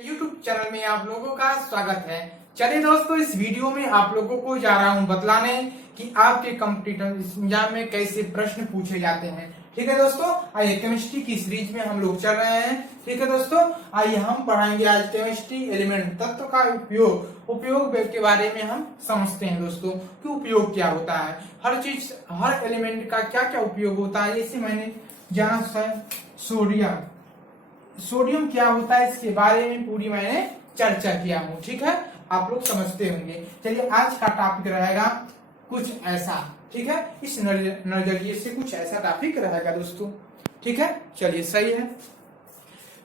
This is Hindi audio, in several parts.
YouTube चैनल में आप लोगों का स्वागत है। चलिए दोस्तों, इस वीडियो में आप लोगों को जा रहा हूं बतलाने कि आपके कॉम्पिटिटिव एग्जाम में कैसे प्रश्न पूछे जाते हैं। ठीक है दोस्तों, आइए केमिस्ट्री की सीरीज में हम लोग चल रहे हैं। ठीक है दोस्तों, आइए हम पढ़ाएंगे आज केमिस्ट्री एलिमेंट तत्व का उपयोग के बारे में हम समझते हैं दोस्तों कि उपयोग क्या होता है, हर चीज हर एलिमेंट का क्या क्या उपयोग होता है। जैसे मैंने जाना सोडियम क्या होता है इसके बारे में पूरी मैंने चर्चा किया हूँ। ठीक है, आप लोग समझते होंगे। चलिए आज का टॉपिक रहेगा कुछ ऐसा। ठीक है, इस नजरिए से कुछ ऐसा टॉपिक रहेगा दोस्तों। ठीक है, चलिए सही है।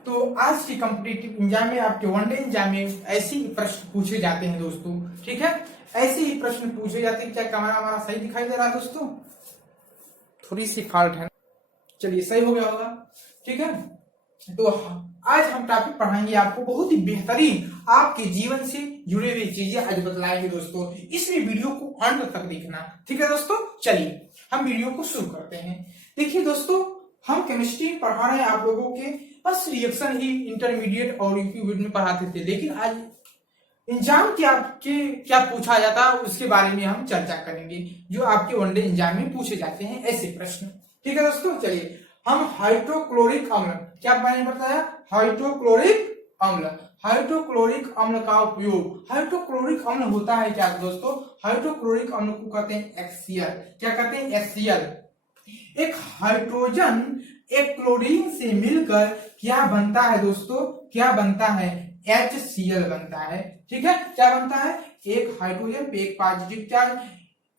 तो आज की कॉम्पिटिटिव एग्जाम में, आपके वनडे एग्जाम में ऐसे ही प्रश्न पूछे जाते हैं दोस्तों। ठीक है, ऐसे ही प्रश्न पूछे जाते हैं। क्या कैमरा हमारा सही दिखाई दे रहा है दोस्तों? थोड़ी सी फॉल्ट है। चलिए सही हो गया होगा। ठीक है, तो आज हम टॉपिक पढ़ाएंगे आपको बहुत ही बेहतरीन, आपके जीवन से जुड़ी हुई चीजें आज बतलाएंगे दोस्तों। इसलिए वीडियो को अंत तक देखना। ठीक है दोस्तों, चलिए हम वीडियो को शुरू करते हैं। देखिए दोस्तों, हम केमिस्ट्री पढ़ा रहे हैं आप लोगों के बस रिएक्शन ही इंटरमीडिएट और यूपी में पढ़ाते थे, लेकिन आज एग्जाम क्या पूछा जाता है उसके बारे में हम चर्चा करेंगे, जो आपके वनडे एग्जाम में पूछे जाते हैं ऐसे प्रश्न। ठीक है दोस्तों, चलिए हम हाइड्रोक्लोरिक अम्ल, क्या मैंने बताया? हाइड्रोक्लोरिक अम्ल का उपयोग। हाइड्रोक्लोरिक अम्ल होता है क्या दोस्तों? हाइड्रोक्लोरिक अम्ल को कहते हैं HCl। क्या कहते हैं? HCl। एक हाइड्रोजन एक क्लोरीन से मिलकर क्या बनता है दोस्तों? क्या बनता है? HCl बनता है। ठीक है, क्या बनता है? एक हाइड्रोजन पे एक पॉजिटिव चार्ज,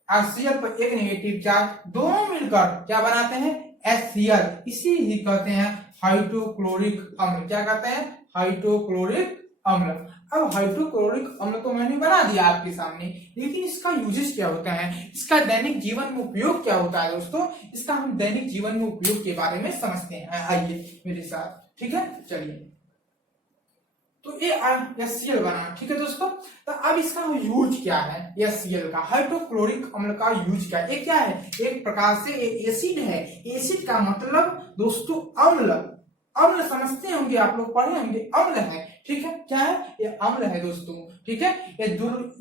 HCl पर एक नेगेटिव चार्ज, दोनों मिलकर क्या बनाते हैं? HCl। इसी ही कहते हैं हाइड्रोक्लोरिक अम्ल। क्या कहते हैं? हाइड्रोक्लोरिक अम्ल। अब हाइड्रोक्लोरिक अम्ल तो मैंने बना दिया आपके सामने, लेकिन इसका यूजेस क्या होता है, इसका दैनिक जीवन में उपयोग क्या होता है दोस्तों? इसका हम दैनिक जीवन में उपयोग के बारे में समझते हैं। आइए मेरे साथ। ठीक है, चलिए। तो ये HCl बना। ठीक है दोस्तों, तो अब इसका यूज क्या है? HCl का, हाइड्रोक्लोरिक अम्ल का यूज क्या है? ये क्या है? एक प्रकार से एसिड है। एसिड का मतलब दोस्तों अम्ल। अम्ल समझते होंगे आप लोग, पढ़े होंगे, अम्ल है। ठीक है, क्या है? ये अम्ल है दोस्तों। ठीक है, ये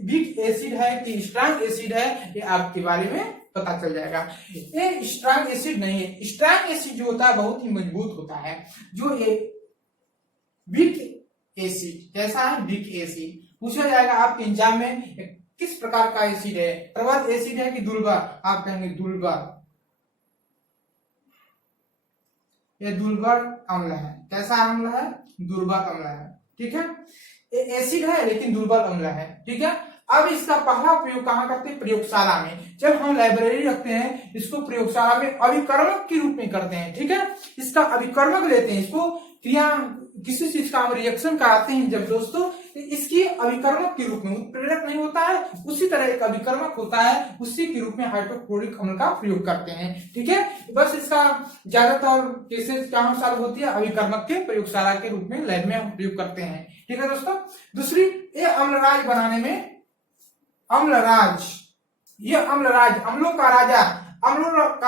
वीक एसिड है कि स्ट्रांग एसिड है, ये आपके बारे में पता चल जाएगा। ये स्ट्रांग एसिड नहीं है। स्ट्रांग एसिड जो होता है बहुत ही मजबूत होता है। जो ये वीक एसिड, कैसा है? वीक एसिड पूछा जाएगा आपके एग्जाम में, किस प्रकार का एसिड है? प्रबल एसिड है कि दुर्बल? आप कहेंगे दुर्बल। ये दुर्बल अम्ल है। कैसा अम्ल है? दुर्बल अम्ल है। ठीक है, ये एसिड है लेकिन दुर्बल अम्ल है। ठीक है, अब इसका पहला प्रयोग कहाँ करते हैं? प्रयोगशाला में। जब हम लाइब्रेरी रखते हैं, इसको प्रयोगशाला में अभिकर्मक के रूप में करते हैं। ठीक है, इसका अभिकर्मक लेते हैं, इसको क्रिया किसी चीज का हम रिएक्शन कराते हैं जब दोस्तों, इसकी अभिकर्मक के रूप में, उत्प्रेरक नहीं होता है, उसी तरह एक अभिकर्मक होता है, उसी के रूप में हाइड्रोक्लोरिक अम्ल का प्रयोग करते हैं। ठीक है, बस इसका ज्यादातर केसेस कहाँ सॉल्व होती है? अभिकर्मक के प्रयोगशाला के रूप में लैब में हम प्रयोग करते हैं। ठीक है दोस्तों, दूसरी, ये अम्लराज बनाने में, अम्लराज, ये अम्लराज, अम्लों का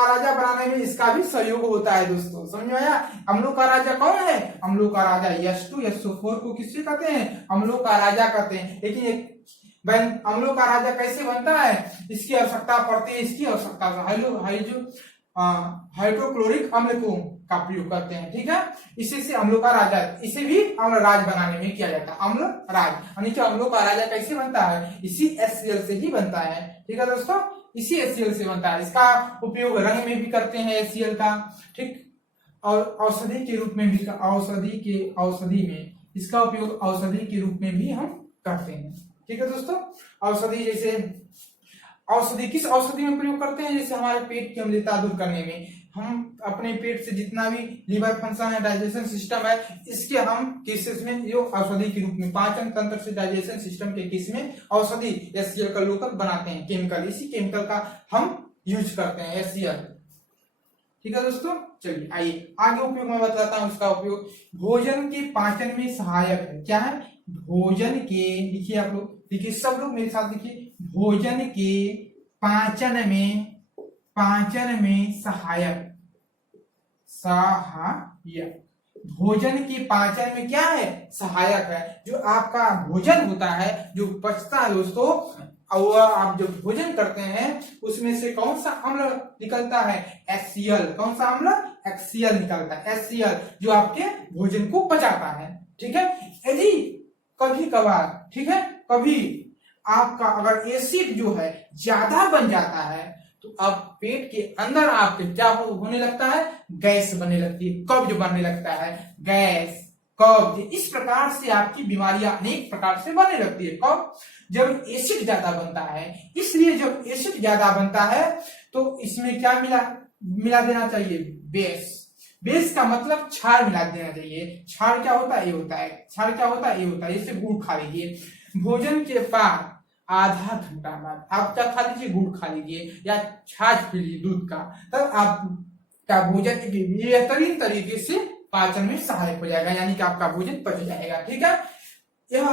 राजा बनाने में इसका भी सहयोग होता है दोस्तों। समझ में आया? अम्लों का राजा कौन है? अम्लों का राजा H2 SO4 को किससे कहते हैं? अम्लों का राजा कहते हैं। लेकिन अम्लों का राजा कैसे बनता है? इसकी आवश्यकता पड़ती है, इसकी आवश्यकता हाइड्रोक्लोरिक अम्ल को का प्रयोग करते हैं। ठीक है, इसी से अम्लों का राजा, इसे भी अम्लराज बनाने में किया जाता है। अम्लराज यानी कि अम्लों का राजा कैसे बनता है? इसी HCl से ही बनता है। ठीक है दोस्तों, इसी HCl से बनता है। इसका उपयोग रंग में भी करते हैं HCl का। ठीक, और औषधि के रूप में भी, औषधि में इसका उपयोग औषधि के रूप में भी हम करते हैं। ठीक है दोस्तों, औषधि जैसे किस औषधि में प्रयोग करते हैं? जैसे हमारे पेट की अम्लता दूर करने में, हम अपने पेट से जितना भी लिवर फंक्शन है, डाइजेशन सिस्टम है, इसके हम केसेस में जो औषधि के रूप में, पाचन तंत्र से डाइजेशन सिस्टम के केस में औषधि HCl का लोकल बनाते हैं, केमिकल, इसी केमिकल का हम यूज करते हैं HCl। ठीक है दोस्तों, चलिए आइए आगे उपयोग मैं बताता हूँ। इसका उपयोग भोजन के पाचन में सहायक है। क्या है? भोजन के, लिखिए आप लोग, देखिए सब लोग मेरे साथ लिखिए, भोजन के पाचन में सहायक भोजन के पाचन में क्या है, सहायक है। जो आपका भोजन होता है, जो पचता है दोस्तों, और आप जब भोजन करते हैं उसमें से कौन सा अम्ल निकलता है, HCl। कौन सा अम्ल, HCl निकलता है, HCl, जो आपके भोजन को पचाता है। ठीक है, यदि कभी कभार, ठीक है, कभी आपका अगर एसिड जो है ज्यादा बन जाता है तो अब पेट के अंदर आपके क्या होने लगता है, गैस बनने लगती है, कब्ज बनने लगता है, गैस, कब्ज, इस प्रकार से आपकी बीमारियां अनेक प्रकार से बनने लगती है। कब, जब एसिड ज्यादा बनता है। इसलिए जब एसिड ज्यादा बनता है तो इसमें क्या मिला मिला देना चाहिए, बेस। बेस का मतलब क्षार मिला देना चाहिए। क्षार क्या होता है, ये होता है, क्षार क्या होता है, ये होता है। जैसे गुड़ खा लीजिए भोजन के बाद, आधा घंटा बाद आप क्या खा लीजिए, गुड़ खा लीजिए या छाछ पी लीजिए दूध का, तब आपका भोजन बेहतरीन तरीके से पाचन में सहायक हो जाएगा, यानी कि आपका भोजन पच जाएगा। ठीक है, यह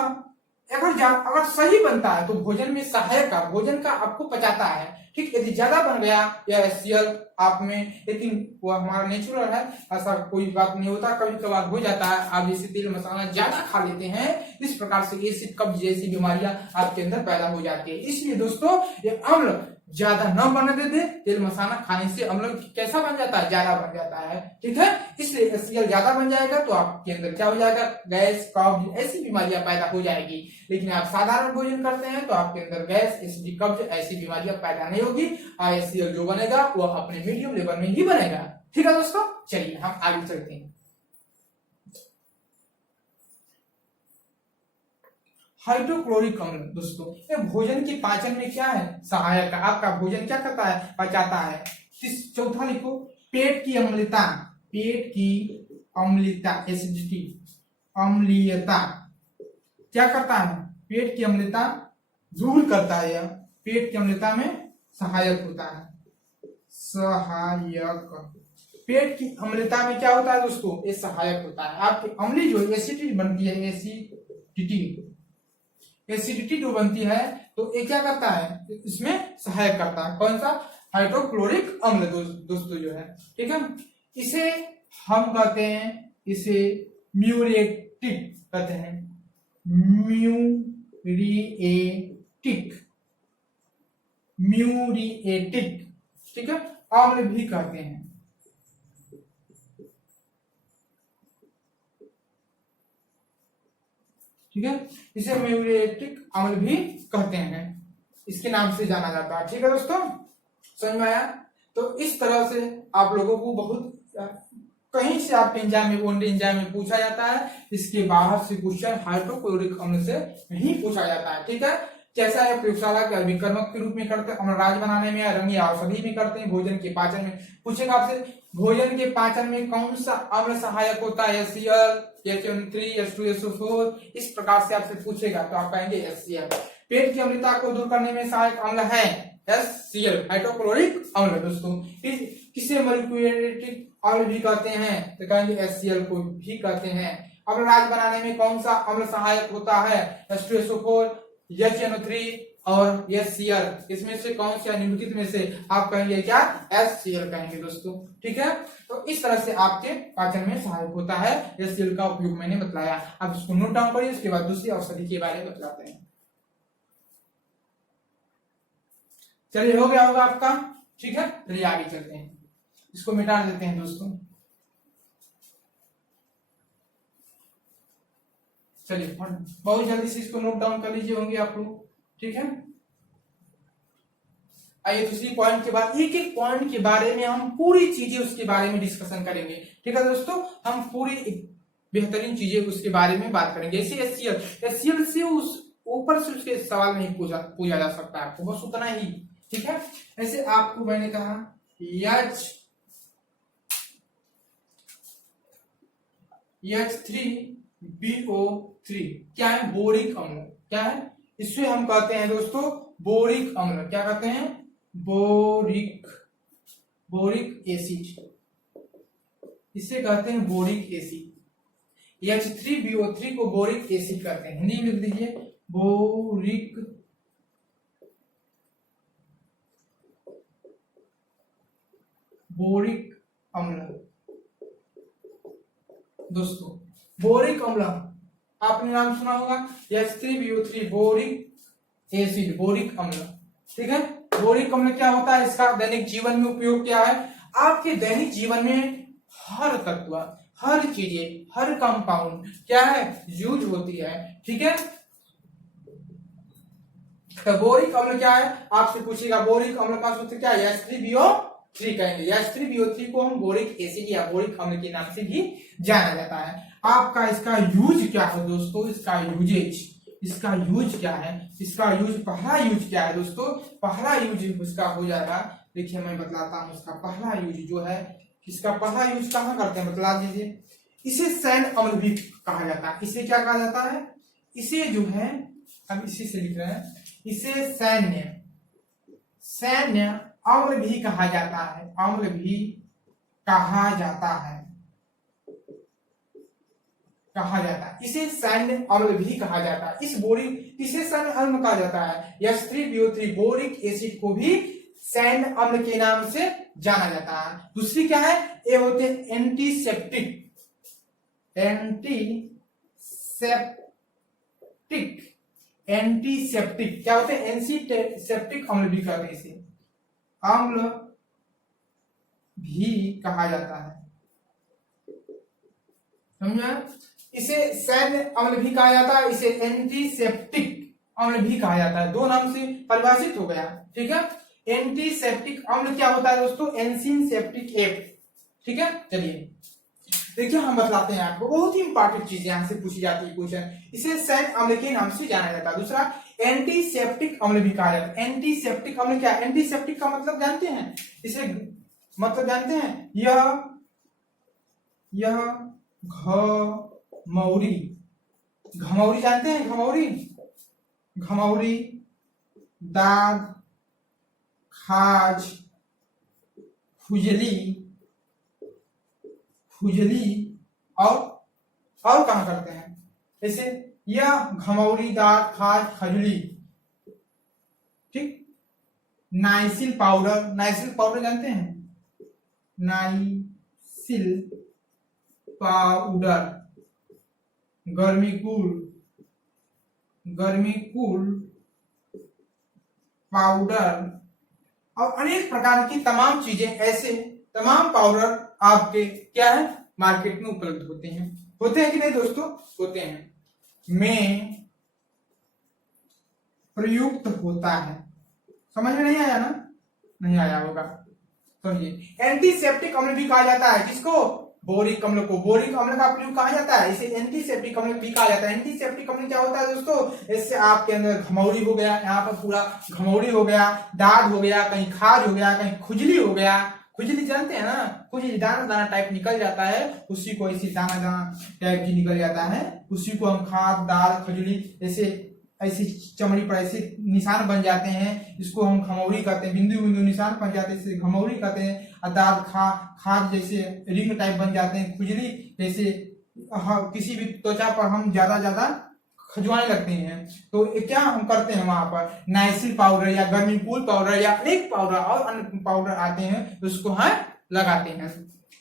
अगर सही बनता है तो भोजन में सहायक का, भोजन का आपको पचाता है। ठीक, यदि ज्यादा बन गया या HCl आप में, लेकिन वो हमारा नेचुरल है, ऐसा कोई बात नहीं होता, कभी कभार हो जाता है। आप जैसे तेल मसाला ज्यादा खा लेते हैं, इस प्रकार से एसिड कब्ज जैसी बीमारियां आपके अंदर पैदा हो जाती है। इसलिए दोस्तों ये अम्ल ज्यादा न बनने देते, तेल मसाला खाने से अम्ल कैसा बन जाता है, ज्यादा बन जाता है। ठीक है, इसलिए HCl ज्यादा बन जाएगा तो आपके अंदर क्या हो जाएगा, गैस, कब्ज ऐसी बीमारियां पैदा हो जाएगी। लेकिन आप साधारण भोजन करते हैं तो आपके अंदर गैस, एसिडिक कब्ज ऐसी बीमारियां पैदा नहीं होगी। HCl जो बनेगा वो अपने मीडियम लेवल में ही बनेगा। ठीक है दोस्तों, चलिए हम आगे चलते हैं। हाइड्रोक्लोरिक अम्ल दोस्तों, ये भोजन के पाचन में क्या है, सहायक है। आपका भोजन क्या करता है, पचाता है। चौथा लिखो, पेट की अम्लता, पेट की अम्लता, एसिडिटी, अम्लीयता क्या करता है, पेट की अम्लता दूर करता है। यह पेट की अम्लता में सहायक होता है, सहायक। पेट की अम्लता में क्या होता है दोस्तों, ये सहायक होता है। आपकी अम्ली जो एसिडिटी बनती है, एसिडिटी जो बनती है तो ये क्या करता है, इसमें सहायक करता है। कौन सा, हाइड्रोक्लोरिक अम्ल दोस्तों जो है। ठीक है, इसे हम कहते हैं, इसे म्यूरेटिक कहते हैं, म्यूरिएटिक, म्यूरिएटिक, ठीक है, अम्ल भी कहते हैं। ठीक है, इसे म्यूरेटिक अम्ल भी कहते हैं, इसके नाम से जाना जाता है। ठीक है दोस्तों, समझ में आया। तो इस तरह से आप लोगों को बहुत कहीं से आपके एग्जाम में, वन एग्जाम में पूछा जाता है। इसके बाहर से क्वेश्चन हाइड्रोक्लोरिक अम्ल से नहीं पूछा जाता है। ठीक है, कैसा है, प्रयोगशाला के अभिकर्मक के रूप में करते हैं, अम्लराज बनाने में, रंग या औषधि में करते हैं, भोजन के पाचन में। पूछेगा आपसे, भोजन के पाचन में कौन सा अम्ल सहायक होता है, HCl, HNO3, H2, SO4, इस प्रकार से आपसे पूछेगा तो आप कहेंगे HCl। पेट की अम्लता को दूर करने में सहायक अम्ल है HCl, हाइड्रोक्लोरिक अम्ल दोस्तों। किसे मॉलिक्यूलरिक अम्ल भी कहते हैं, तो कहेंगे HCl को भी कहते हैं। अम्लराज बनाने में कौन सा अम्ल सहायक होता है, H2SO4, HNO3 और HCl, इसमें से कौन सा निम्नलिखित में से आप कहेंगे क्या, HCl कहेंगे दोस्तों। ठीक है, तो इस तरह से आपके पाचन में सहायक होता है। HCl का उपयोग मैंने बतलाया, अब इसको नोट डाउन करिए, उसके बाद दूसरी औषधि के बारे में बतलाते हैं। चलिए, हो गया होगा आपका। ठीक है, चलिए आगे चलते हैं, इसको मिटा देते हैं दोस्तों। चलिए बहुत जल्दी से इसको नोट डाउन कर लीजिए होंगे आप लोग। ठीक है, आइए दूसरी पॉइंट के बाद, एक एक पॉइंट के बारे में हम पूरी चीजें उसके बारे में डिस्कशन करेंगे। ठीक है दोस्तों, हम पूरी बेहतरीन चीजें उसके बारे में बात करेंगे। जैसे HCl से उस ऊपर से उसके सवाल नहीं पूछा जा सकता है आपको, बस उतना ही। ठीक है, ऐसे आपको मैंने कहा H3BO3 क्या है, बोरिक अम्ल। क्या है, इसे हम कहते हैं दोस्तों बोरिक अम्ल। क्या कहते हैं, बोरिक एसिड, इसे कहते हैं बोरिक एसिड। H3BO3 को बोरिक एसिड कहते हैं, हिंदी में लिख दीजिए बोरिक अम्ल दोस्तों बोरिक अम्ल, आपने नाम सुना होगा H3BO3 बोरिक एसिड, बोरिक अम्ल। ठीक है, बोरिक अम्ल क्या होता है, इसका दैनिक जीवन में उपयोग क्या है। आपके दैनिक जीवन में हर तत्व, हर चीजें, हर कंपाउंड क्या है, यूज होती है। ठीक है, तो बोरिक अम्ल क्या है, आपसे पूछेगा बोरिक अम्ल का सूत्र क्या है, H3BO3 कहेंगे। H3BO3 को हम बोरिक एसिड या बोरिक अम्ल के नाम से भी जाना जाता है। आपका इसका यूज क्या है दोस्तों, इसका यूजेज, इसका यूज क्या है, इसका यूज, पहला यूज क्या है दोस्तों, पहला यूज इसका हो जाएगा, देखिए मैं बतलाता हूं इसका पहला यूज जो है, इसका पहला यूज कहाँ करते हैं बतला दीजिए। इसे सैन्य अम्ल भी कहा जाता है। इसे क्या कहा जाता है, इसे जो है हम इसी से लिख रहे हैं, इसे सैन्य अम्ल भी कहा जाता है, अम्ल भी कहा जाता है, इसे सैन्य अम्ल भी कहा जाता है। इसे सैन्य अम्ल कहा जाता है। H3BO3 बोरिक एसिड को भी सैन्य अम्ल के नाम से जाना जाता है। दूसरी क्या है, ये होते हैं एंटीसेप्टिक, एंटीसेप्टिक क्या होते हैं, एंटीसेप्टिक अम्ल भी कहते हैं, इसे अम्ल भी कहा जाता है, समझा। इसे सैन्य अम्ल भी कहा जाता है, इसे एंटीसेप्टिक अम्ल भी कहा जाता है, दो नाम से परिभाषित हो गया। ठीक है, एंटीसेप्टिक अम्ल क्या होता है दोस्तों, एंसिनसेप्टिक एप। ठीक है, चलिए देखिए हम बतलाते हैं आपको, बहुत ही इंपॉर्टेंट चीज यहां से पूछी जाती है क्वेश्चन। इसे सैन्य अम्ल के नाम से जाना जाता है। दूसरा एंटीसेप्टिक अम्ल भी कहा जाता है। एंटीसेप्टिक अम्ल क्या है, एंटीसेप्टिक का मतलब जानते हैं, इसे मतलब जानते हैं, यह घमौरी जानते हैं, घमौरी, दाग, खाज, खुजली और कहां करते हैं, जैसे यह घमौरी, दाग, खाज, खजुली। ठीक, नाइसिल पाउडर जानते हैं, नाइसिल पाउडर, गर्मीकूल पाउडर और अनेक प्रकार की तमाम चीजें, ऐसे तमाम पाउडर आपके क्या है, मार्केट में उपलब्ध होते हैं कि नहीं दोस्तों, होते हैं, में प्रयुक्त होता है। समझ में नहीं आया ना, नहीं आया होगा, समझिए। एंटीसेप्टिक अम्ल भी कहा जाता है, किसको, बोरिक अम्ल को। बोरिक अम्ल का प्रयोग कहा जाता है, इसे एंटीसेप्टिक अम्ल भी कहा जाता है। एंटीसेप्टिक अम्ल क्या होता है दोस्तों, इससे आपके अंदर घमौरी हो गया, यहाँ पर पूरा घमौरी हो गया, दाग हो गया, कहीं खाज हो गया, कहीं खुजली हो गया। खुजली जानते हैं ना, खुजली दाना टाइप निकल जाता है, उसी को ऐसी दाना टाइप की निकल जाता है, उसी को हम खाद, दाग, खुजली ऐसी चमड़ी पर ऐसे निशान बन जाते हैं, इसको हम घमौरी कहते हैं। बिंदु बिंदु निशान बन जाते हैं, इसे घमौरी कहते हैं। दाग, खाद जैसे रिंग टाइप बन जाते हैं। खुजली जैसे किसी भी त्वचा पर हम ज्यादा खजुआने लगते हैं, तो क्या हम करते हैं, वहां पर नाइसिल पाउडर या गर्मीकूल पाउडर या अनेक पाउडर और अन्य पाउडर आते हैं, तो उसको हम लगाते हैं।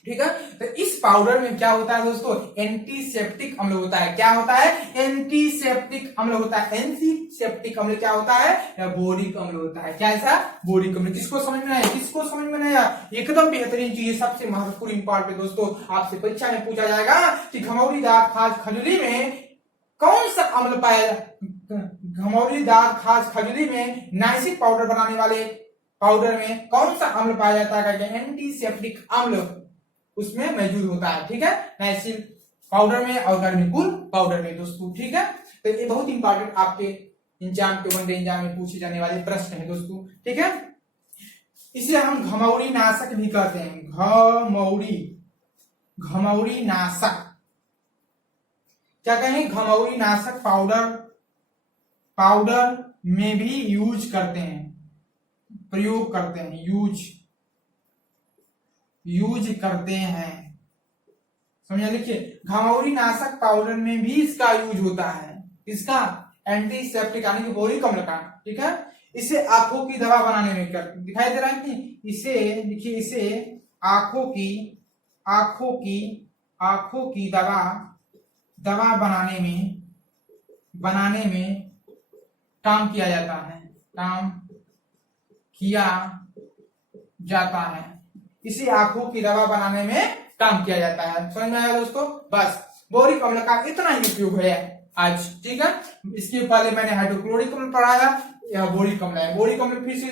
ठीक है, तो इस पाउडर में क्या होता है दोस्तों, एंटीसेप्टिक अम्ल होता है। क्या होता है, एंटीसेप्टिक अम्ल होता है। एंटीसेप्टिक अम्ल क्या होता है, या बोरिक अम्ल होता है। क्या ऐसा, बोरिक अम्ल। किसको समझ में आया, एकदम बेहतरीन चीज, सबसे महत्वपूर्ण इंपॉर्टेंट दोस्तों, आपसे परीक्षा में पूछा जाएगा कि घमौरी, दाग, खाज, खजुली में कौन सा अम्ल पाया, घमौरी, दाग, खाज, खजुली में नाइसिल पाउडर बनाने वाले पाउडर में कौन सा अम्ल पाया जाता है, एंटीसेप्टिक अम्ल उसमें मौजूद होता है। ठीक है, नाइसिल पाउडर में और गर्मीकूल पाउडर में दोस्तों। ठीक है, तो ये बहुत इंपॉर्टेंट आपके एग्जाम के वनडे एग्जाम में पूछे जाने वाले प्रश्न है दोस्तों। ठीक है, इसे हम घमौरी नाशक भी कहते हैं, घमौरी नाशक। क्या कहें, घमौरी नाशक पाउडर में भी यूज करते हैं, प्रयोग करते हैं, यूज करते हैं, समझा। लिखिए, घमौरी नाशक पाउडर में भी इसका यूज होता है, इसका एंटीसेप्टिक यानी कि बोरिक अम्ल का। ठीक है, इसे आंखों की दवा बनाने में दिखाई दे रहा है कि इसे लिखिए, इसे आंखों की आंखों की दवा बनाने में काम किया जाता है। इसे आंखों की दवा बनाने में काम किया जाता है। समझ में आया दोस्तों? बस बोरिक अम्ल का इतना ही उपयोग है आज, ठीक है। इसके पहले मैंने हाइड्रोक्लोरिक अम्ल पढ़ाया, यह बोरिक अम्ल है। बोरिक अम्ल फिर से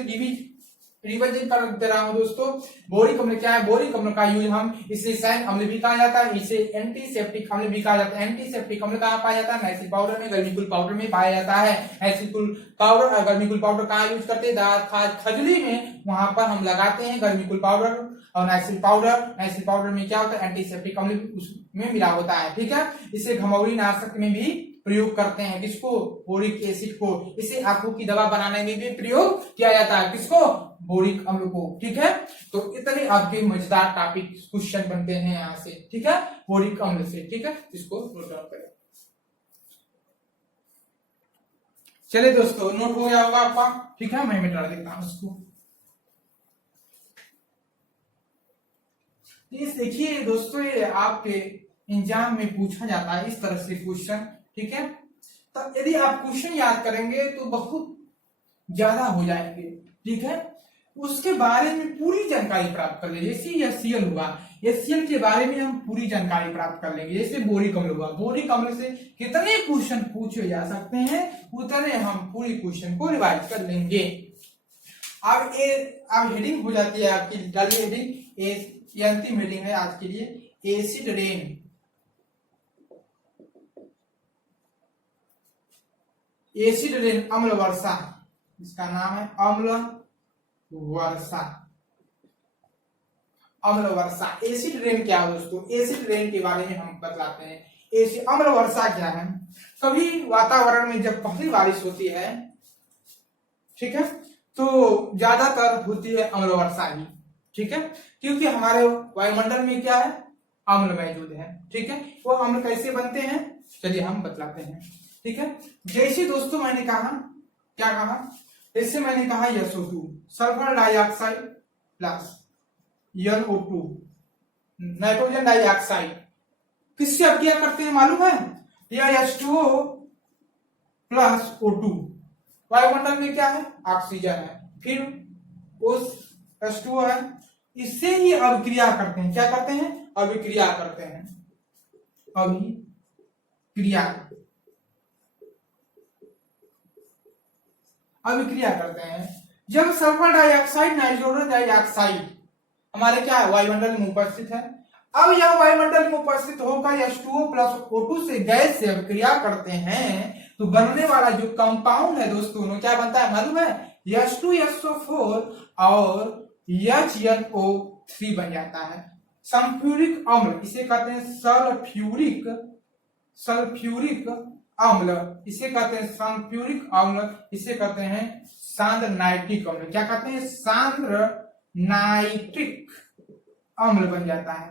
रिविजन कर दे रहा हूं दोस्तों। बोरिक अम्ल क्या है? बोरिक अम्ल का यूज हम इसे सैन अम्ल भी कहा जाता है, इसे एंटीसेप्टिक अम्ल भी कहा जाता है। एंटीसेप्टिक अम्ल कहां पाया जाता है? नाइसिल पाउडर में, गर्मीकुल पाउडर में पाया जाता है। नाइसिल पाउडर और गर्मीकुल पाउडर कहां यूज करते हैं? दांत खजली में, वहां पर हम लगाते हैं गर्मीकुल पाउडर और नाइसिल पाउडर। नाइसिल पाउडर में क्या होता है? एंटीसेप्टिक अम्ल उसमें मिला होता है, ठीक है। इसे घमौरी नाशक में भी प्रयोग करते हैं। किसको? बोरिक एसिड को। इसे आंखों की दवा बनाने में भी प्रयोग किया जाता है। किसको? बोरिक अम्ल को, ठीक है। तो इतने आपके मजेदार टॉपिक क्वेश्चन बनते हैं यहां से, ठीक है, बोरिक अम्ल से, ठीक है। इसको नोट डाउन करें। चलिए दोस्तों, नोट हो गया होगा आपका, ठीक है। मैं मिटा देता हूं उसको। देखिए दोस्तों, ये आपके एग्जाम में पूछा जाता है इस तरह से क्वेश्चन, ठीक है। तो यदि आप क्वेश्चन याद करेंगे तो बहुत ज्यादा हो जाएंगे, ठीक है। उसके बारे में पूरी जानकारी प्राप्त कर लेंगे। जैसे HCl हुआ, HCl के बारे में हम पूरी जानकारी प्राप्त कर लेंगे। जैसे बोरिक अम्ल हुआ, बोरिक अम्ल से कितने क्वेश्चन पूछे जा सकते हैं उतने हम पूरी क्वेश्चन को रिवाइज कर लेंगे। अब हेडिंग हो जाती है आपकी, डालिए हेडिंग। ये अंतिम हेडिंग है आज के लिए, एसिड रेन। एसिड रेन, अम्ल वर्षा, इसका नाम है अम्ल वर्षा। अम्ल वर्षा, एसिड रेन क्या है दोस्तों? एसिड रेन के बारे में हम बतलाते हैं। एसिड अम्ल वर्षा क्या है? कभी वातावरण में जब पहली बारिश होती है, ठीक है, तो ज्यादातर होती है अम्ल वर्षा ही, ठीक है। क्योंकि हमारे वायुमंडल में क्या है? अम्ल मौजूद है, ठीक है। वो अम्ल कैसे बनते हैं चलिए हम बतलाते हैं, ठीक है। जैसे दोस्तों मैंने कहा, क्या कहा? जैसे मैंने कहा SO2 sulphur dioxide plus NO2 nitrogen dioxide किससे अभिक्रिया करते हैं मालूम है? यह H2O प्लस O2 वायुमंडल में क्या है? ऑक्सीजन है, फिर उस H2O है, इससे ही अभिक्रिया करते हैं। क्या करते हैं? अभिक्रिया करते हैं। अभिक्रिया करते हैं। जब सल्फर डाइऑक्साइड नाइट्रोजन डाइऑक्साइड हमारे क्या है? वायुमंडल में उपस्थित है। अब यह वायुमंडल में उपस्थित होकर H2O प्लस O2 से गैस से अभिक्रिया करते हैं तो बनने वाला जो कंपाउंड है दोस्तों क्या बनता है मालूम है? H2SO4 और HNO3 बन जाता है। सल्फ्यूरिक अम्ल, इसे कहते हैं सल्फ्यूरिक अम्ल, इसे कहते हैं सल्फ्यूरिक अम्ल, इसे कहते हैं सांद्र नाइट्रिक अम्ल। क्या कहते हैं? सांद्र नाइट्रिक अम्ल बन जाता है,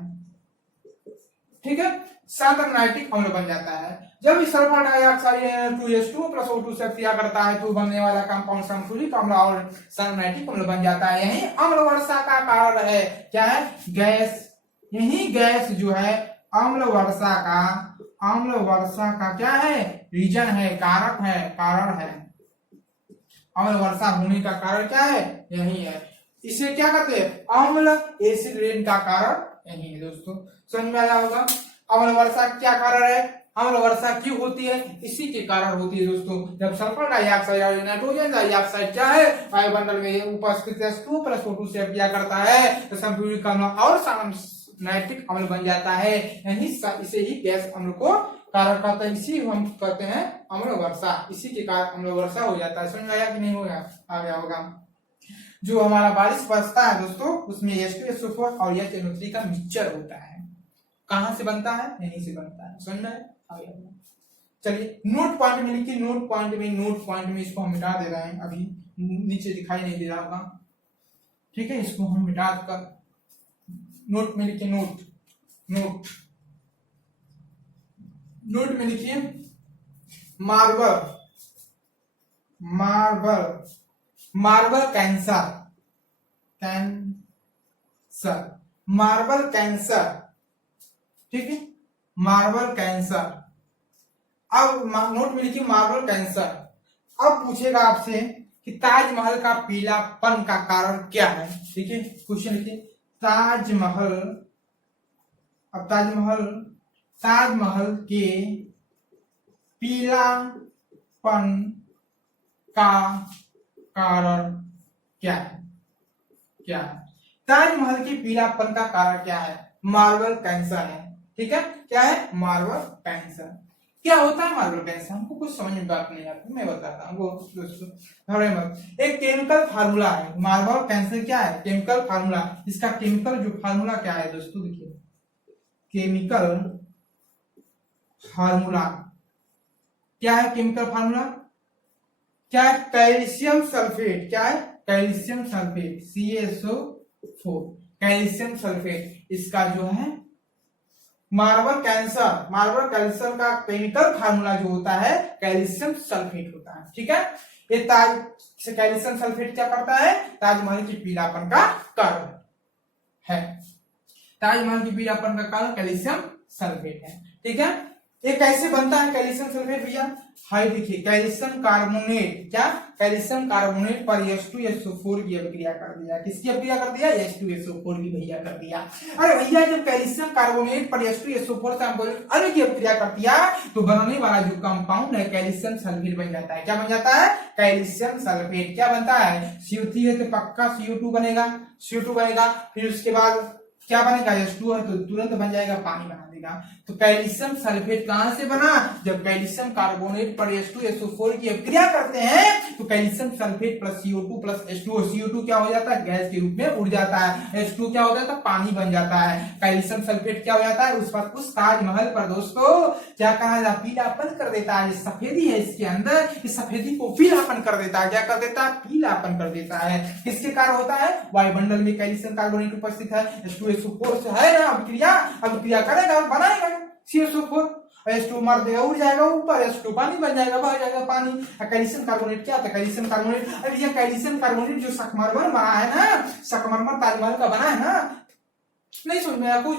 ठीक है। सांद्र नाइट्रिक अम्ल बन जाता है। जब इस sulphur dioxide 2H2O plus O2 से क्रिया करता है तो बनने वाला कंपाउंड सल्फ्यूरिक अम्ल और सांद्र नाइट्रिक अम्ल बन जाता है। यही अम्ल वर्षा का कारण है। क्या है? गैस। यही गैस जो है अम्ल वर्षा का क्या है? रीजन है, कारक है, कारण है। अम्ल वर्षा होने का कारण क्या है? यही है। इसे क्या कहते हैं? अम्ल एसिड रेन का कारण यही है दोस्तों। समझ में आया होगा? अम्ल वर्षा क्या कारण है? अम्ल वर्षा क्यों होती है? इसी के कारण होती है दोस्तों। जब सल्फर डाइऑक्साइड और नाइट्रोजन डाइऑक्साइड क्या है? वायुमंडल में उपस्थित H2O प्लस O2 से अभिक्रिया करता है तो सल्फ्यूरिक अम्ल और नाइट्रिक अम्ल बन जाता है। यही इसे ही गैस अम्ल को कारण कहते हैं। इसी हम कहते हैं अम्ल वर्षा। इसी के कारण अम्ल वर्षा हो जाता है। समझ में आया कि नहीं? होगा? आ गया होगा। जो हमारा बारिश बरसता है दोस्तों उसमें H2SO4 और HNO3 का मिक्सचर होता है। कहां से बनता है? यहीं से बनता है। समझ में आ गया? चलिए नोट पॉइंट में लिखिए। नोट पॉइंट में इसको हम मिटा दे रहे हैं, अभी नीचे दिखाई नहीं दे रहा होगा, ठीक है। इसको हम मिटा कर नोट में लिखिए। नोट में लिखिए मार्बल कैंसर, ठीक है। Marble cancer. अब नोट में लिखिए मार्बल कैंसर। अब पूछेगा आपसे कि ताजमहल का पीलापन का कारण क्या है। ठीक है, क्वेश्चन लिखिए ताजमहल। अब ताजमहल के पीलापन का कारण क्या है? ताजमहल की पीलापन का कारण क्या है? मार्बल कैंसर है। ठीक है, क्या है? Marble cancer. क्या होता है मार्बल कैंसर? हमको कुछ समझ में बात नहीं आती, मैं बताता हूँ दोस्तों, एक केमिकल फार्मूला है। मार्बल कैंसर क्या है? Chemical formula. इसका केमिकल जो फार्मूला क्या है दोस्तों, देखिए केमिकल फार्मूला क्या है? केमिकल फार्मूला क्या है? Calcium sulphate. क्या है? Calcium sulphate, CaSO4, calcium sulphate. इसका जो है मार्बल कैंसर का केमिकल फार्मूला जो होता है कैल्शियम सल्फेट होता है। ठीक है, ये कैल्शियम सल्फेट क्या करता है? ताजमहल की पीलापन का कारण है। ताजमहल की पीलापन का कारण कैल्शियम सल्फेट है। ठीक है, ये कैसे बनता है कैल्शियम सल्फेट भैया? हाई देखिए कैल्शियम कार्बोनेट। क्या? कैल्शियम कार्बोनेट पर H2SO4 की अभिक्रिया कर दिया। किसकी अभिक्रिया कर दिया? H2SO4 की भैया कर दिया। अरे भैया जब कैल्शियम कार्बोनेट पर H2SO4 अणु की अभिक्रिया कर दिया तो बनने वाला जो कंपाउंड है कैल्शियम सल्फेट बन जाता है। क्या बन जाता है? Calcium sulphate. क्या बनता है? CO3 है तो पक्का CO2 बनेगा, CO2 बनेगा। फिर उसके बाद क्या बनेगा? H2 है तो तुरंत बन जाएगा, पानी बना देगा। तो कैल्शियम सल्फेट कहां से बना? जब कैल्शियम कार्बोनेट पर H2SO4 की अभिक्रिया करते हैं तो calcium sulphate plus CO2 plus H2O, CO2 क्या हो जाता है? गैस के रूप में उड़ जाता है। H2 क्या हो जाता है? पानी बन जाता है। कैल्शियम सल्फेट क्या हो जाता है? उस ताजमहल पर दोस्तों क्या कहा जाता है? पीलापन कर देता है। सफेदी है इसके अंदर, इस सफेदी को पीलापन कर देता है। क्या कर देता है? पीलापन कर देता है। किसके कारण होता है? वायुमंडल में कैल्शियम कार्बोनेट उपस्थित है, H2SO4 से है ना, अभिक्रिया करेगा, बनाएगा CaSO4, H2 मर देगा, उड़ जाएगा ऊपर, H2 पानी बन जाएगा, बह जाएगा पानी। कैल्शियम कार्बोनेट क्या होता है? कैल्शियम कार्बोनेट, अरे ये कैल्शियम कार्बोनेट जो संगमरमर बना है ना, संगमरमर ताजमहल का बना है ना, नहीं समझ में आया कुछ?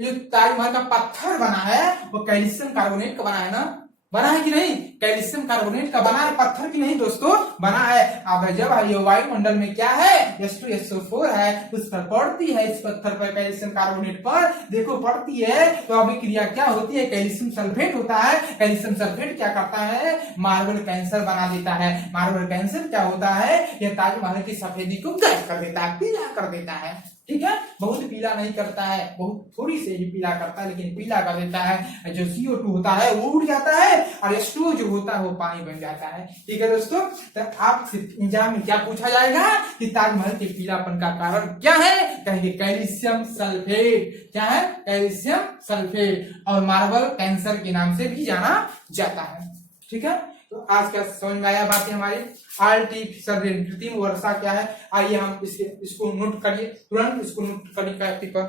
जो ताजमहल का पत्थर बना है वो कैल्शियम कार्बोनेट का बना है ना, बना है कि नहीं? कैल्शियम कार्बोनेट का बना है, पत्थर की नहीं दोस्तों, बना है। अब जब ये वायुमंडल में क्या है? H2SO4 है, उस पर पड़ती है, इस पत्थर पर कैल्शियम कार्बोनेट पर देखो पड़ती है तो अभिक्रिया क्या होती है? कैल्शियम सल्फेट होता है। कैल्शियम सल्फेट क्या करता है? मार्बल कैंसर बना देता है। मार्बल कैंसर क्या होता है? यह ताजमहल की सफेदी को गायब कर देता है, पीला कर देता है। ठीक है, बहुत पीला नहीं करता है, बहुत थोड़ी से ही पीला करता है, लेकिन पीला कर देता है। जो CO2 होता है वो उड़ जाता है और H2O जो होता है वो पानी बन जाता है। ठीक है दोस्तों, तो आपसे एग्जाम में क्या पूछा जाएगा कि ताजमहल के पीलापन का कारण क्या है? कहेंगे कैल्शियम सल्फेट। क्या है? कैल्शियम सल्फेट, और मार्बल कैंसर के नाम से भी जाना जाता है। ठीक है, तो आज क्या समझ में आया बातें हमारी? आर्टिफिशियल रेन, कृत्रिम वर्षा क्या है? आइए हम इसको नोट करिए, तुरंत इसको नोट करिए पर।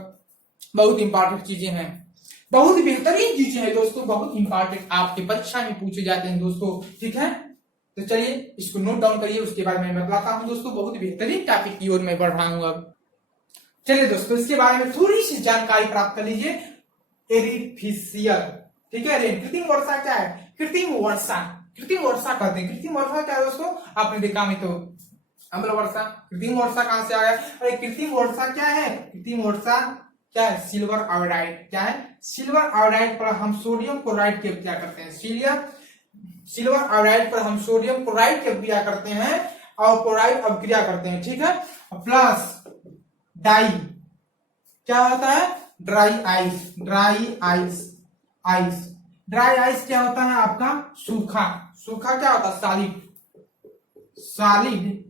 बहुत इंपॉर्टेंट चीजें हैं, बहुत बेहतरीन चीजें हैं दोस्तों, बहुत इंपॉर्टेंट, आपके परीक्षा में पूछे जाते हैं दोस्तों। ठीक है, तो चलिए इसको नोट डाउन करिए, उसके बाद मैं बताता हूँ दोस्तों। बहुत बेहतरीन टॉपिक की ओर मैं बढ़ रहा हूँ अब। चलिए दोस्तों, इसके बारे में थोड़ी सी जानकारी प्राप्त कर लीजिए। एरिफिशियल, ठीक है, रेन, कृत्रिम वर्षा क्या है? कृत्रिम वर्षा कहते हैं। कृत्रिम वर्षा क्या है दोस्तों? आपने देखा में तो अम्ल वर्षा। कृत्रिम वर्षा कहां से आ गया? अरे कृत्रिम वर्षा क्या है? कृत्रिम वर्षा क्या है? Silver iodide. क्या है? सिल्वर आयोडाइड पर हम सोडियम क्लोराइड की अभिक्रिया करते हैं। सिल्वर आयोडाइड पर हम सोडियम क्लोराइड की अभिक्रिया करते हैं और क्लोराइड अभिक्रिया करते हैं। ठीक है, प्लस डाई, क्या होता है? Dry ice. ड्राई आइस क्या होता है आपका? सूखा क्या होता है? सॉलिड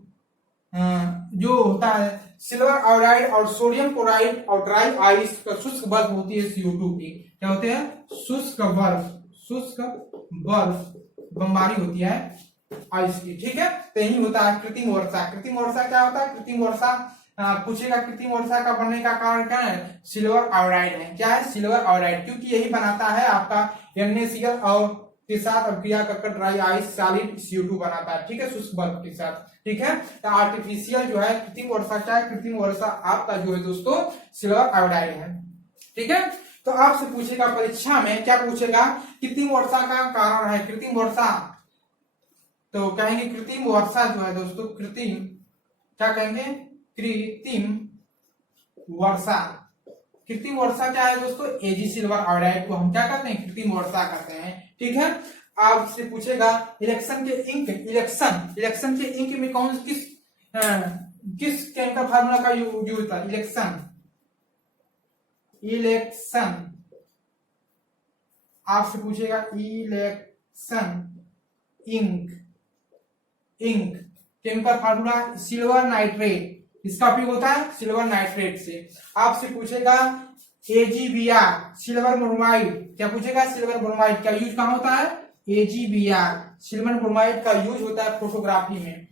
जो होता है सिल्वर आयोडाइड और सोडियम क्लोराइड और ड्राई आइस का शुष्क बर्फ होती है CO2 की। क्या होते हैं? शुष्क बर्फ बमबारी होती है आइस की। ठीक है, तो यही होता है कृत्रिम वर्षा। कृत्रिम वर्षा क्या होता है? कृत्रिम वर्षा पूछेगा कृत्रिम वर्षा का बनने का कारण क्या है? सिल्वर आयोडाइड है। क्या है? सिल्वर आयोडाइड, क्योंकि यही बनाता है आपका NaCl और के साथ अभिक्रिया कर ड्राई आइस सॉलिड CO2 बनाता है। ठीक है, शुष्क बर्फ के साथ। ठीक है, तो आर्टिफिशियल जो है कृत्रिम वर्षा क्या है? कृत्रिम वर्षा आपका जो है दोस्तों सिल्वर आयोडाइड है। ठीक है, तो आपसे पूछेगा परीक्षा में, क्या पूछेगा, कृत्रिम वर्षा का कारण है, कृत्रिम वर्षा, तो कहेंगे कृत्रिम वर्षा जो है दोस्तों, कृत्रिम, क्या कहेंगे, कृत्रिम वर्षा। कृत्रिम वर्षा क्या है दोस्तों, एजी सिल्वर आयोडाइड को हम क्या कहते हैं, कृत्रिम वर्षा कहते हैं। ठीक है, आपसे पूछेगा इलेक्शन के इंक, इलेक्शन के इंक में कौन किस केमिकल फार्मूला का यूज होता है, इलेक्शन आपसे पूछेगा election ink chemical formula silver nitrate, इसका उपयोग होता है सिल्वर नाइट्रेट से। आपसे पूछेगा AgBr सिल्वर ब्रोमाइड, क्या पूछेगा, सिल्वर ब्रोमाइड का यूज कहां होता है, AgBr सिल्वर ब्रोमाइड का यूज होता है फोटोग्राफी में,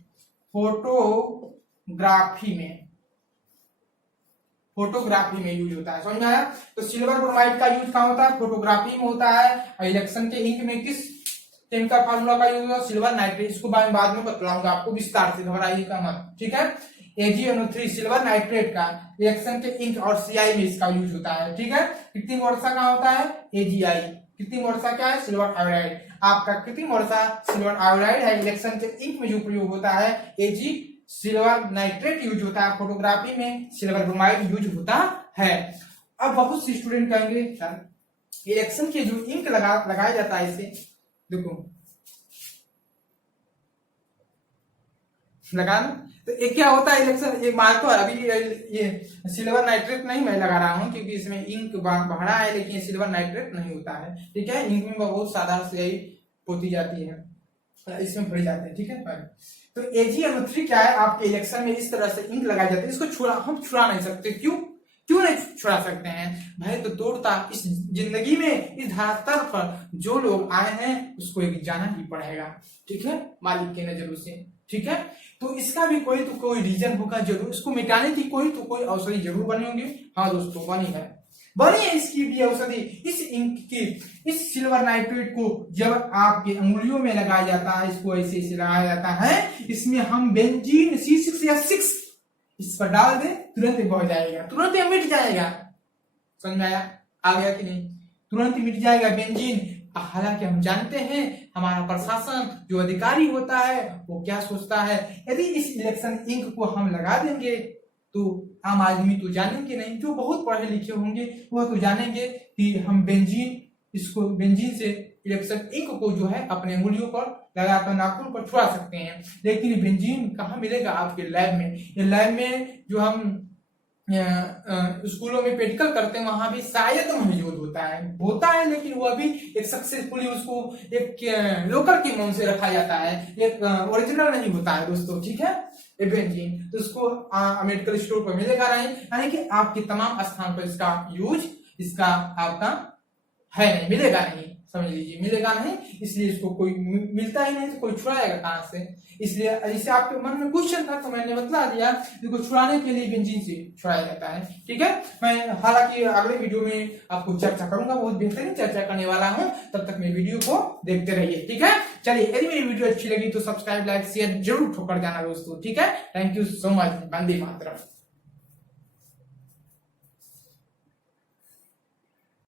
फोटोग्राफी में यूज होता है, समझ में आया। तो सिल्वर ब्रोमाइड का यूज कहां होता है, फोटोग्राफी में होता है। इलेक्शन के इंक में किस केमिकल फार्मूला का यूज होता है, सिल्वर नाइट्रेट, इसको मैं बाद में बतलाऊंगा आपको विस्तार से, घबराइएगा मत। ठीक है, AgNO3 सिल्वर नाइट्रेट का रिएक्शन के इंक और CI में इसका यूज होता है। ठीक है, कृत्रिम वर्षा कहां होता है, AgI, कृत्रिम वर्षा क्या है, सिल्वर आयोडाइड। आपका कृत्रिम वर्षा सिल्वर आयोडाइड है, इलेक्शन के इंक में जो प्रयोग होता है Ag सिल्वर नाइट्रेट यूज होता है, फोटोग्राफी में सिल्वर ब्रोमाइड यूज होता है। अब बहुत से स्टूडेंट कहेंगे सर इलेक्शन के जो इंक लगाया जाता है, इसे देखो लगा, तो ये क्या होता है इलेक्शन, ये मार्को, अभी ये सिल्वर नाइट्रेट नहीं मैं लगा रहा हूं क्योंकि इसमें इंक भरा है, लेकिन सिल्वर नाइट्रेट नहीं होता है। ठीक है, इंक में बहुत साधारण से होती जाती है, इसमें भरे जाते हैं। ठीक है, तो AgNO3 क्या है, आपके इलेक्शन में इस तरह से इंक लगाए जाते हैं, इसको हम छुड़ा नहीं सकते। क्यों नहीं छुड़ा सकते हैं भाई, तो तोड़ता इस जिंदगी में, इस धरातल पर जो लोग आए हैं उसको एक जाना ही पड़ेगा। ठीक है, मालिक की नजरों से। ठीक है, तो इसका भी कोई रीजन होगा जरूर, इसको मिटाने की कोई औषधि जरूर बनी होंगी। हाँ दोस्तों, बनी है इसकी भी औषधि। इस इंक की, इस सिल्वर नाइट्रेट को जब आपके अंगुलियों में लगाया जाता है, इसको ऐसे लगाया जाता है, इसमें हम बेंजीन C6 या 6 इस पर डाल दे, तुरंत बह जाएगा, तुरंत मिट जाएगा। समझ में आया, आ गया कि नहीं, तुरंत मिट जाएगा बेंजीन। हालांकि हम जानते हैं हमारा प्रशासन जो अधिकारी होता है वो क्या सोचता है, यदि इस इलेक्शन इंक को हम लगा देंगे तो आम आदमी तो जानेंगे नहीं, जो बहुत पढ़े लिखे होंगे वह तो जानेंगे कि हम बेंजीन से इलेक्शन इंक को जो है अपने उंगलियों पर लगाकर नाखून पर छुड़ा सकते हैं। लेकिन बेंजीन कहाँ मिलेगा, आपके लैब में। ये लैब में जो हम स्कूलों में प्रैक्टिकल करते हैं वहां भी शायद मौजूद होता है, लेकिन वो भी एक सक्सेसफुली उसको एक लोकल के नाम से रखा जाता है, एक ओरिजिनल नहीं होता है दोस्तों। ठीक है, बेंजीन तो उसको मेडिकल स्टोर पर मिलेगा नहीं, यानी कि आपके तमाम स्थान पर इसका यूज, इसका आपका है नहीं, मिलेगा नहीं, समझ लीजिए मिलेगा नहीं, इसलिए इसको कोई मिलता ही नहीं, तो कोई छुड़ाएगा कहां से। इसलिए इसे आपके मन में क्वेश्चन था तो मैंने बतला दिया, इसको छुड़ाने के लिए बेंजीन से छुड़ाया जाता है। ठीक है, मैं हालांकि अगले वीडियो में आपको चर्चा करूंगा, बहुत बेहतरीन चर्चा करने वाला हूं, तब तक मेरे वीडियो को देखते रहिए। ठीक है, चलिए यदि मेरी वीडियो अच्छी लगी तो सब्सक्राइब, लाइक, शेयर जरूर ठोकर जाना दोस्तों। ठीक है, thank you so much, Vande Mataram.